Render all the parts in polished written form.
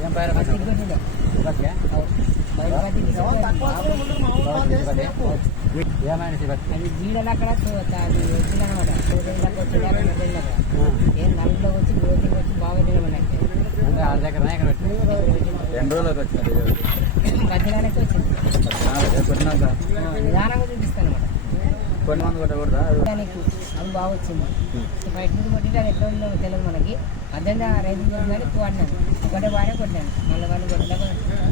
ఏం పైన ఏమైనా అది జీడలు అక్కడ అది వచ్చింది అనమాట ఏం నల్లలో వచ్చి గ్రోతింగ్ వచ్చి బాగా తినమన్నట్టు వాళ్ళ దగ్గర ఎన్ని రోజులకు వచ్చింది మధ్యాహ్నానికి వచ్చింది నిదానంగా చూపిస్తాను అనమాట కొన్ని మంది కొట్టకూడదా దానికి అది బాగా వచ్చింది బయట నుంచి కొట్టి అది ఎట్లా ఉందో తెలియదు మనకి అర్థంగా రైతు కానీ వాడినాను ఒకటే బాగానే కొట్టాను మళ్ళీ వాళ్ళు కొట్టినాక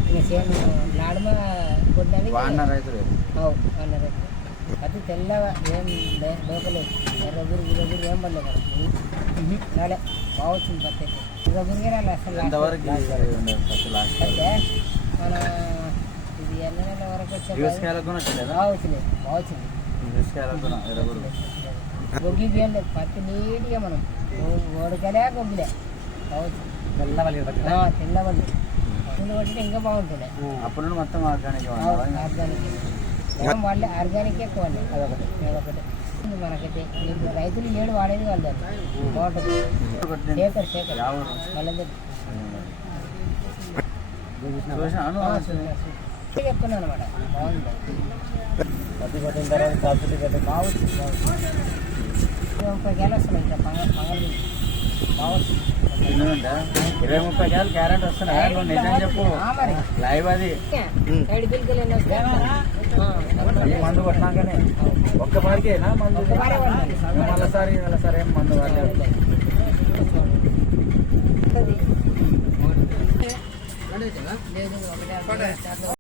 ఇంకా సేమ్ నాడుమ కొట్టినది వాడిన రైతులు వాడిన రైతులు అది తెల్లగా ఏం లోకలేదు ఎర్రగురు గురగురు ఏం పడలేదు రాలే బాగా వచ్చింది పత్తి ఎర్రగురిగే రాలే అసలు అంటే మన ఇది ఎన్ని నెలల వరకు వచ్చే బాగా వచ్చింది గొగ్గి ఏం లేదు పత్తి నీట్గా మనం ఓడికలే గొగ్గిలే కావచ్చు తెల్లవల్లి తెల్లవల్లి పూలు కొట్టితే ఇంకా బాగుంటుండే అప్పుడు మొత్తం ఆర్గానిక్ వాళ్ళే ఆర్గానిక్ ఎక్కువ వాళ్ళే అదొకటి మనకైతే రైతులు ఏడు వాడేది వాళ్ళు బాగుంటుంది శేఖర్ వాళ్ళందరూ చెప్తున్నాను అనమాట బాగుంది పత్తి కొట్టిన తర్వాత కాపుటి గడ్డ బాగుంది 30 గేలు వస్తున్నాయి ఇంకా పంగలు బాగుంది 20-30 గేలు క్యారెట్ వస్తున్నాయి నువ్వు నిజం చెప్పు లైవ్ అది మందు కొట్టినాకనే ఒక్క పారికేనా మందు మళ్ళీసారి ఏం మందు లేదు